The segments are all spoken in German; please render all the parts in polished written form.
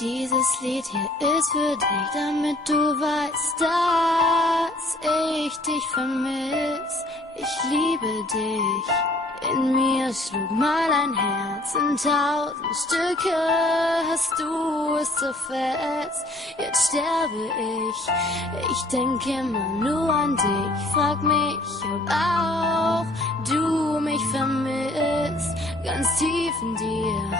Dieses Lied hier ist für dich, damit du weißt, dass ich dich vermiss. Ich liebe dich. In mir schlug mal ein Herz in 1000 Stücke, hast du es so fest, jetzt sterbe ich. Ich denke immer nur an dich, frag mich, ob auch du mich vermisst, ganz tief in dir.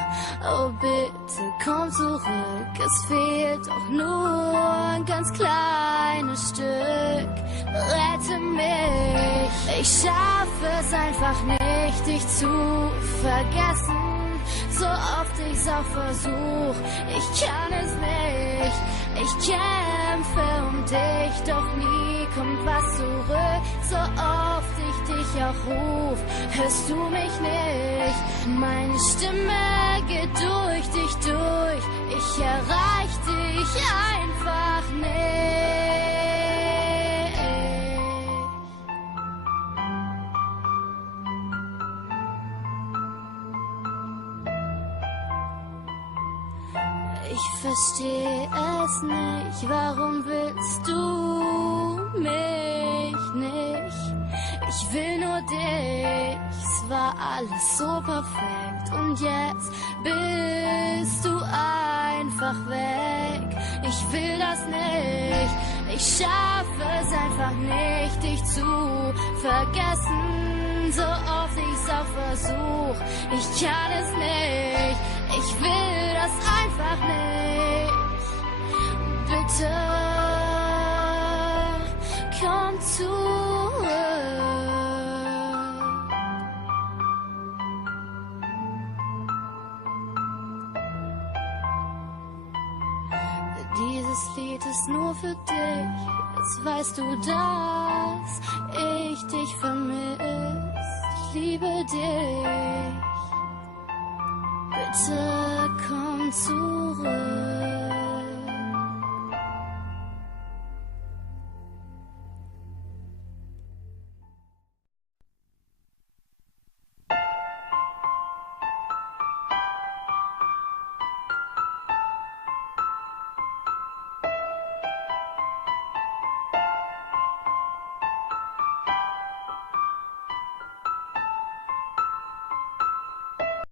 Oh bitte komm zurück, es fehlt doch nur ein ganz kleines Stück. Rette mich, ich schaffe es einfach nicht, dich zu vergessen, so oft ich's auch versuch, ich kann es nicht. Ich kämpfe um dich, doch nie kommt was zurück, so oft ich dich auch ruf, hörst du mich nicht. Meine Stimme geht durch dich durch, ich erreich dich einfach nicht. Ich versteh es nicht, warum willst du mich nicht? Ich will nur dich, es war alles so perfekt und jetzt bist du einfach weg. Ich will das nicht, ich schaffe es einfach nicht, dich zu vergessen, so oft ich's auch versuch, ich kann es nicht, ich will das einfach nicht. Bitte komm zurück. Dieses Lied ist nur für dich, jetzt weißt du, dass ich dich vermiss. Ich liebe dich. Bitte komm zurück.